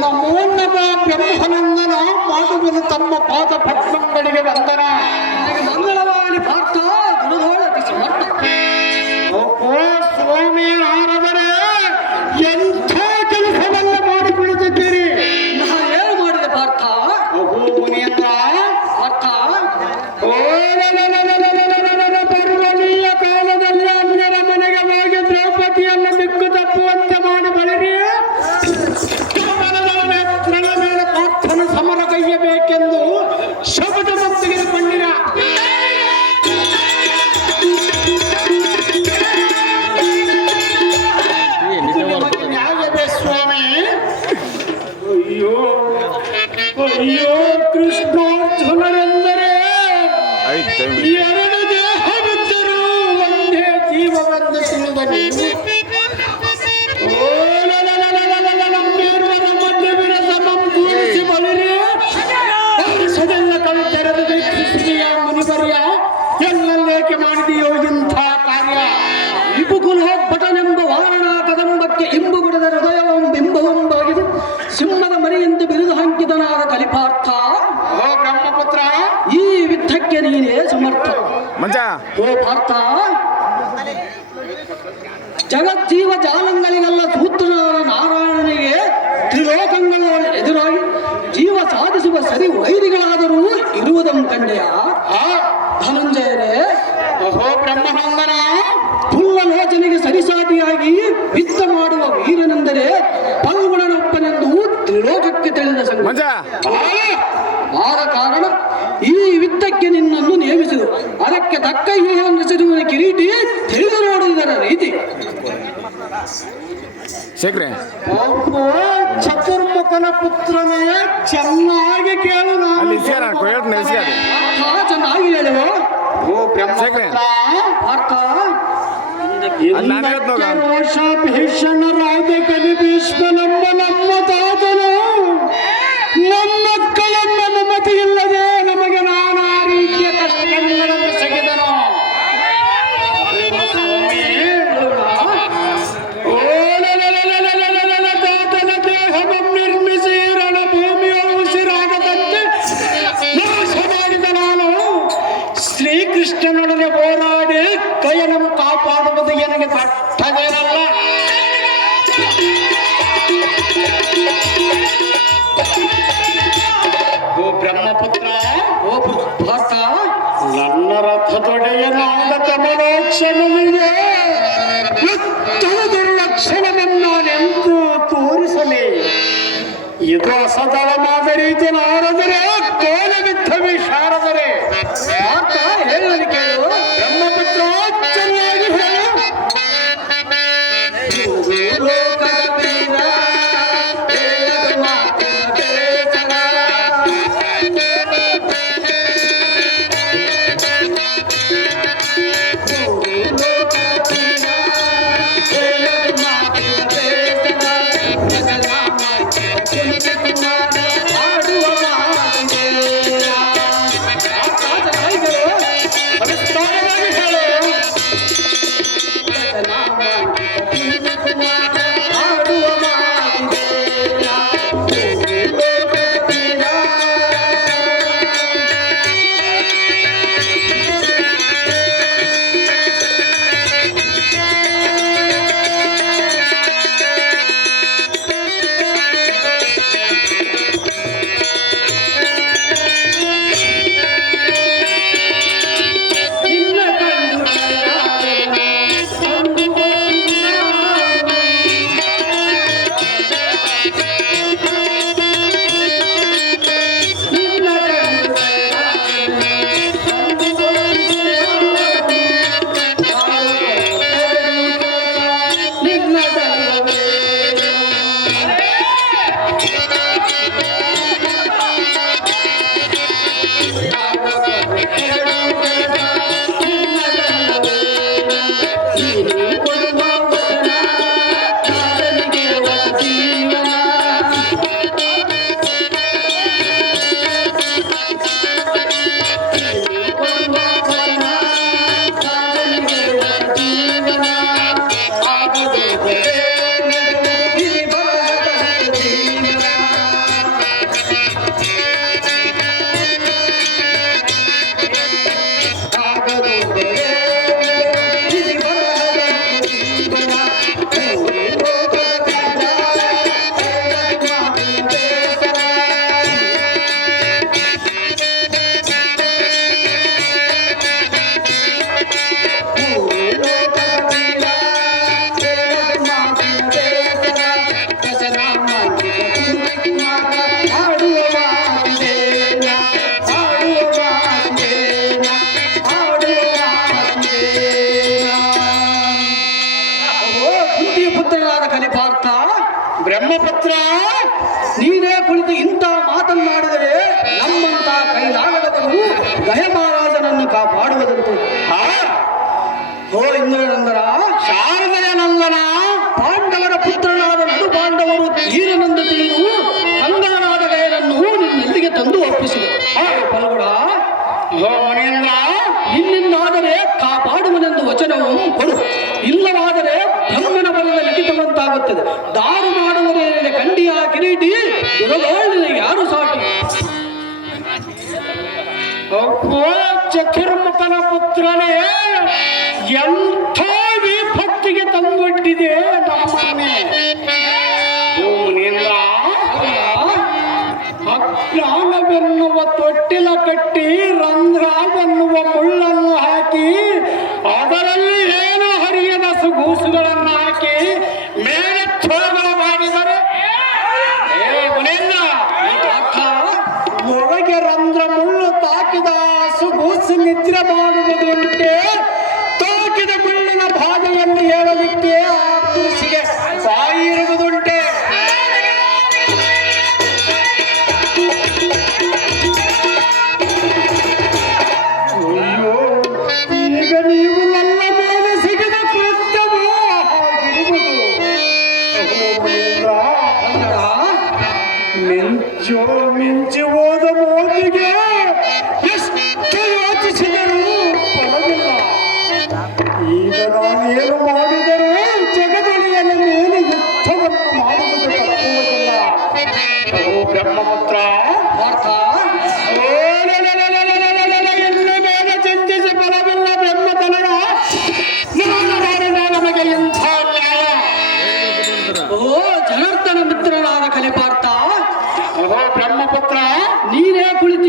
ನಮೋ ನಮ ಬ್ರಹ್ಮನಂದನ ಮಾಡುವುದು ತಮ್ಮ ಪಾದ ಪದ್ಮಗಳಿಗೆ ವಂದನ. ಮಂಗಳವಾಣಿ ಪಾರ್ಥ ಗುರುದೋಳ ಸ್ವಾಮಿ ಆರಾಧನೆ ಎಂಥ ಕೆಲಸವನ್ನ ಮಾಡಿ ಕುಳಿತಿದ್ದೀರಿ. ಏನು ಮಾಡಿದೆ ಪಾರ್ಥ? ಮುನಿಯಂದ್ರ ಪಾರ್ಥ ಪರ್ವಣೀಯ ಕಾಲದಲ್ಲಿ ಅನ್ಯರ ಮನೆಗೆ ಹೋಗಿ ದ್ರೌಪದಿಯನ್ನು ದಿಕ್ಕು ತಪ್ಪುವಂತೆ ಮಾಡಿ ಬಳಿರಿ ಮೇಲೆ ಪಾರ್ಥನ ಸಮರ ಕೈಯಬೇಕೆಂದು ಶಬ್ದ ಮುಕ್ತಿಗೆ ಬಂದಿರ. ಸ್ವಾಮಿ ಅಯ್ಯೋ ಅಯ್ಯೋ ಕೃಷ್ಣಾರ್ಜುನರೆಂದರೆ ಎರಡು ದೇಹವಿದ್ದರೂ ಒಂದೇ ಜೀವವೆಂದು ತಿಳಿದ ನೀವು ಮುನಿವರ್ಯ ಎಲ್ಲೇಕೆ ಮಾಡಿದೆಯೋ ಇಂಥ ಕಾರ್ಯ? ವಿಪುಕುಲೋದ್ಭಟನೆಂಬ ವಾರಣ ಕದಂಬಕ್ಕೆ ಇಂಬುಗುಡದ ಹೃದಯವಂ ಬಿಂಬವೆಂಬಾಗಿದೆ ಸಿಂಹದ ಮರಿಯಂತೆ ಬಿರುದು ಹಂಕಿತನಾದ ಕಲಿಪಾರ್ಥ. ಓ ಬ್ರಹ್ಮಪುತ್ರ, ಈ ಯುದ್ಧಕ್ಕೆ ನೀನೇ ಸಮರ್ಥ. ಓ ಪಾರ್ಥ, ಜಗಜ್ಜೀವ ಜಾಲಂಗಳಿಗೆಲ್ಲ ಸೂತ್ರನಾದ ನಾರಾಯಣನಿಗೆ ತ್ರಿಲೋಕಗಳು ಎದುರಾಗಿ ಜೀವ ಸಾಧಿಸುವ ಸರಿ ವೈರಿಗಳಾದರೂ ಇರುವುದನ್ನು ಕಂಡೆಯ ಧನಂಜಯರೇ? ಅಹೋ ಬ್ರಹ್ಮನಂದನ, ಪುಲ್ಲಲೋಚನೆಗೆ ಸರಿಸಾಟಿಯಾಗಿ ಯುದ್ಧ ಮಾಡುವ ವೀರನೆಂದರೆ ಪಲ್ಗುಣನೊಬ್ಬನೆಂದು ತ್ರಿಲೋಕಕ್ಕೆ ತಿಳಿದ ಸಂಗತಿ. ಆದ ಕಾರಣ ಈ ಯುದ್ಧಕ್ಕೆ ನಿನ್ನನ್ನು ನೇಮಿಸಿದರು. ಅದಕ್ಕೆ ತಕ್ಕ ಯುವ ಕಿರೀಟಿ ತಿಳಿದು ನೋಡುವುದರ ರೀತಿ. ಚತುರ್ಮುಖನ ಪುತ್ರನೇ, ಚೆನ್ನಾಗಿ ಕೇಳು. ಚೆನ್ನಾಗಿ ಹೇಳುವ. ಓ ಭೀಷಣರಾದ ಕಲಿಭೀಷ್ಮನೆಂಬ ನಮ್ಮ ತಾತನು ನಮ್ಮಕ್ಕಳೆಂಬ ಮಮತೆ ಇಲ್ಲದೆ ನಮಗೆ ನಾನಾ ರೀತಿಯ ಕಷ್ಟಗಳನ್ನು ಸಗಿದನು. ತಾತನ ದೇಹವನ್ನು ನಿರ್ಮಿಸಿ ರಣಭೂಮಿಯ ಉಸಿರಾಗದಂತೆ ನಾಶ ಮಾಡಿದ ನಾನು ಶ್ರೀಕೃಷ್ಣನೊಡನೆ ಹೋರಾಡಿ ಕೈಯನ್ನು ಕಾಪಾಡುವುದು ನನಗೆ ಕಷ್ಟವೇನಲ್ಲ. ಓ ಬ್ರಹ್ಮಪುತ್ರ, ಓ ಭಕ್ತ, ನನ್ನ ರಥದೊಡೆಯನಾದ ಕಮಲೋಕ್ಷನಿಗೆ ಉತ್ತಮ ದುರ್ಲಕ್ಷಣವನ್ನಾನೆಂದು ತೋರಿಸಲಿ. ಇದು ಅಸದಳ ಮಾದರೀತಿ ನಾರದರೆ ಕೋಲ ಬಿದ್ದ ವಿಶಾರದರೆ ಮಾತ ಹೇಳಲಿ ಕೇಳು. ಬ್ರಹ್ಮಪುತ್ರ, ಚೆನ್ನಾಗಿ ಹೇಳು. ಬ್ರಹ್ಮಪುತ್ರ, ನೀನೇ ಕುಳಿತು ಇಂಥ ಮಾತನ್ನಾಡಿದರೆ ನಮ್ಮಂತ ಕೈಲಾಗದವರು ಗಯ ಮಹಾರಾಜನನ್ನು ಕಾಪಾಡುವುದಂತೆ. ಓ ಇಂದ್ರನಂದನ, ಶಾರದೆಯ ನಂದನ, ಪಾಂಡವರ ಪುತ್ರನಾದ ನಡು ಪಾಂಡವರು ಧೀರನೆಂದು ತಿಳಿದು ಕಂಗಾರಾದ ಗಯನನ್ನು ನಿನ್ನೆಲ್ಲಿಗೆ ತಂದು ಒಪ್ಪಿಸಿದೆ. ಫಲ್ಗುಣ, ಓ ಮನೇಂದ್ರ, ನಿನ್ನಿಂದಾದರೆ ಕಾಪಾಡುವನೆಂದು ವಚನವು ಕೊಡು, ಇಲ್ಲವಾದರೆ ಬ್ರಹ್ಮನ ಬಲದ ಲಿಖಿತವಂತಾಗುತ್ತದೆ. ದಾರು ಮಾಡುವರೇನೆ ಕಂಡಿಯ ಕಿರೀಟಿ, ದುರಗೋಳಿನ ಯಾರು ಸಾಟಿ. ಚತುರ್ಮುಖನ ಪುತ್ರನೇ, ಎಂಥ ವಿಪತ್ತಿಗೆ ತಂದೊಡ್ಡಿದೆ ನಮ್ಮನ್ನೇ. ಅಜ್ಞಾನವೆನ್ನುವ ತೊಟ್ಟಿಲ ಕಟ್ಟಿ ರಂಧ್ರವೆನ್ನುವ ಮುಳ್ಳನ್ನು ಹಾಕಿ ಅದರಲ್ಲಿ ಏನು ಹರಿಯದ ಸುಗೂಸುಗಳನ್ನು ಹಾಕಿ ಮೇಲೆ ಥೋಗಳ ಮಾಡಿದರೆ ಒಳಗೆ ರಂಧ್ರ ಮುಳ್ಳು ತಾಕಿದ ಸುಗೂಸು ನಿದ್ರೆ ಮಾಡುವುದುಂಟೆ, ತಾಕಿದ ಮುಳ್ಳಿನ ಬಾಧೆಯನ್ನು ಹೇಳಲಿಕ್ಕೆ ಆ ಕೂಸಿಗೆ ಬಾಯಿ ಇರುವುದುಂಟೆ. ಈಗ ನೀವು ನನ್ನ ಮೇಲೆ ಸಿಗದ ಕೃತ್ಯವೋ ಮಿಂಚಿ ಹೋದ ಮೋದಿಗೆ ಎಷ್ಟು ಯೋಚಿಸಿದರೂ ಫಲವಿಲ್ಲ. ಈಗ ನಾನೇನು ಮಾಡಿದರೂ ಜಗದೊಡೆಯನ ಮೇಲೆ ಯುದ್ಧವನ್ನು ಮಾಡುವುದು ತಪ್ಪುವುದಿಲ್ಲ. ಓ ಬ್ರಹ್ಮಪುತ್ರ, ಮೇಲೆ ಚಿಂತಿಸಿ ಫಲವಿಲ್ಲ. ಬ್ರಹ್ಮತನಯ ನಮಗೆ ಇಂಥ ನ್ಯಾಯ. ಓ ಜನಾರ್ದನ ಮಿತ್ರನಾದ ಕಲಿಪಾರ್ಥ, ಬ್ರಹ್ಮಪುತ್ರ, ನೀನೇ ಕುಳಿತು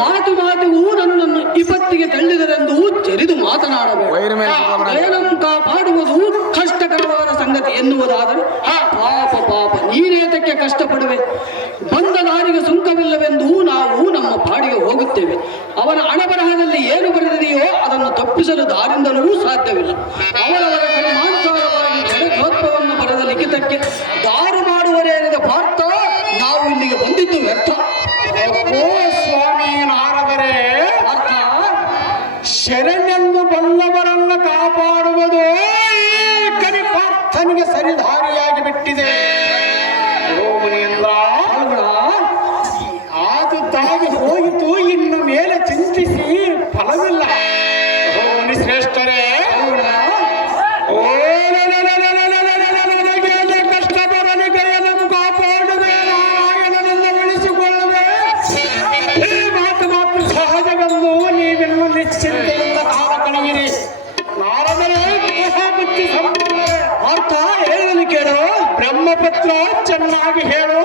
ಮಾತು ಮಾತಿಗೂ ನನ್ನನ್ನು ವಿಪತ್ತಿಗೆ ತಳ್ಳಿದರೆಂದು ಜರಿದು ಮಾತನಾಡಬೇಕು. ಕಾಪಾಡುವುದು ಕಷ್ಟಕರವಾದ ಸಂಗತಿ ಎನ್ನುವುದಾದರೆ ಪಾಪ ನೀನೇತಕ್ಕೆ ಕಷ್ಟಪಡುವೆ. ಬಂದ ದಾರಿಗೆ ಸುಂಕವಿಲ್ಲವೆಂದು ನಾವು ನಮ್ಮ ಪಾಡಿಗೆ ಹೋಗುತ್ತೇವೆ. ಅವನ ಹಣಬರಹದಲ್ಲಿ ಏನು ಬರೆದಿದೆಯೋ ಅದನ್ನು ತಪ್ಪಿಸಲು ದಾರಿಂದಲೂ ಸಾಧ್ಯವಿಲ್ಲ. ಅವರವರ ಕರ್ಮಾನುಸಾರವಾಗಿ ಜಗದ್ವತ್ವವನ್ನು ಬರೆದ ಲಿಖಿತಕ್ಕೆ ದಾರು ಮಾಡುವರೇನಿದ ಪಾರ್ಥ, ನಾವು ಇಲ್ಲಿಗೆ ಬಂದಿದ್ದು ವ್ಯರ್ಥ. ಓ ಸ್ವಾಮಿ ನಾರದರೆ, ಅರ್ಥ ಶರಣೆಂದು ಬಂದವರನ್ನು ಕಾಪಾಡುವುದು ಕಲಿಪಾರ್ಥನಿಗೆ ಸರಿದಾರಿಯಾಗಿ ಬಿಟ್ಟಿದೆ. ಅದು ತಾಗಿ ಹೋಯಿತು, ಇನ್ನು ಮೇಲೆ ಚಿಂತಿಸಿ ಫಲವಿಲ್ಲ. ಶ್ರೇಷ್ಠರೇ, ಕಷ್ಟ ಬರಲಿ ಕೈಯನ್ನು ಕಾಪಾಡುವೆ, ನಾರಾಯಣನನ್ನು ಉಳಿಸಿಕೊಳ್ಳುವೆ. ಈ ಮಾತು ಮಾತ್ರ ಸಹಜವೆಂದು ನೀವೆಲ್ಲ ನಿಶ್ಚಿಂತೆಯಿಂದ ಕಾಲ ಕಳೆಯಿರಿ. ನಾರದರೆ ಬುದ್ಧಿ ಸಂಪೂರ್ಣ ಅರ್ಥ ಹೇಳಲು ಕೇಳು. ಬ್ರಹ್ಮಪುತ್ರ, ಚೆನ್ನಾಗಿ ಹೇಳು.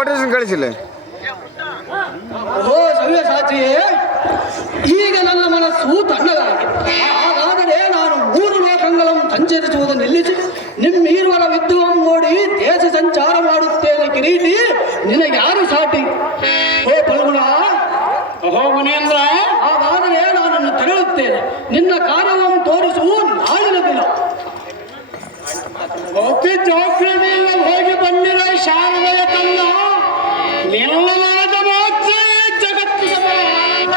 ಕೊಟೇಶನ್ ಕಳಿಸಿಲ್ಲ. ಓ ಸವ್ಯಸಾಚಿಯೇ, ಈಗ ನನ್ನ ಮನಸ್ಸು ತಣ್ಣಗಾಗಿದೆ. ಹಾಗಾದರೆ ನಾನು 3 ಲೋಕಗಳನ್ನು ಸಂಚರಿಸುವುದು ನಿಲ್ಲಿಸಿ ನಿಮ್ಮೀರ್ವರ ವಿದ್ಯುವನ್ನು ನೋಡಿ ದೇಶ ಸಂಚಾರ ಮಾಡುತ್ತೇನೆ. ಕಿರೀಟಿ, ನಿನಗೆ ಯಾರು ಸಾಟಿ? ಓ ಫಲ್ಗುಣ, ಓಹೋ ಮುನೀಂದ್ರ, ಹಾಗಾದರೆ ನಾನನ್ನು ತೆರಳುತ್ತೇನೆ. ನಿನ್ನ ಕಾರ್ಯವನ್ನು ತೋರಿಸು ನಾಳಿನ ದಿನ. ಅತಿ ಜೋಕ್ರದಿಂದ ಹೋಗಿ ಬಂದಿರೋ ಶಾರದೆಯ ಕಂದ ನಿನ್ನ ಮನದ ಮಾತ್ರ ಜಗತ್ತಿಗೆ ಬರಲ್ಲ.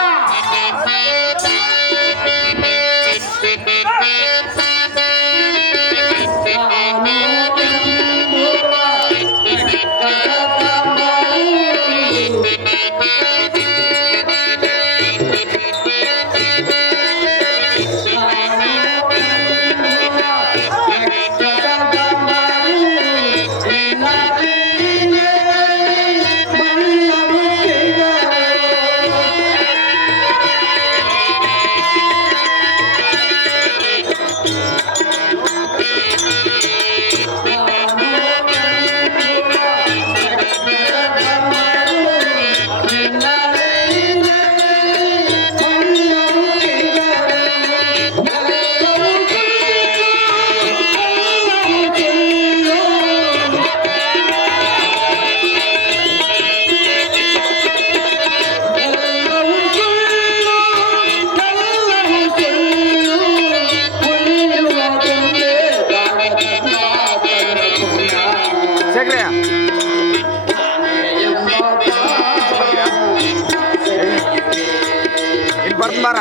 ಶೇಖರಯ್ಯ ಇಲ್ಲಿ ಬರ್ತಾರ.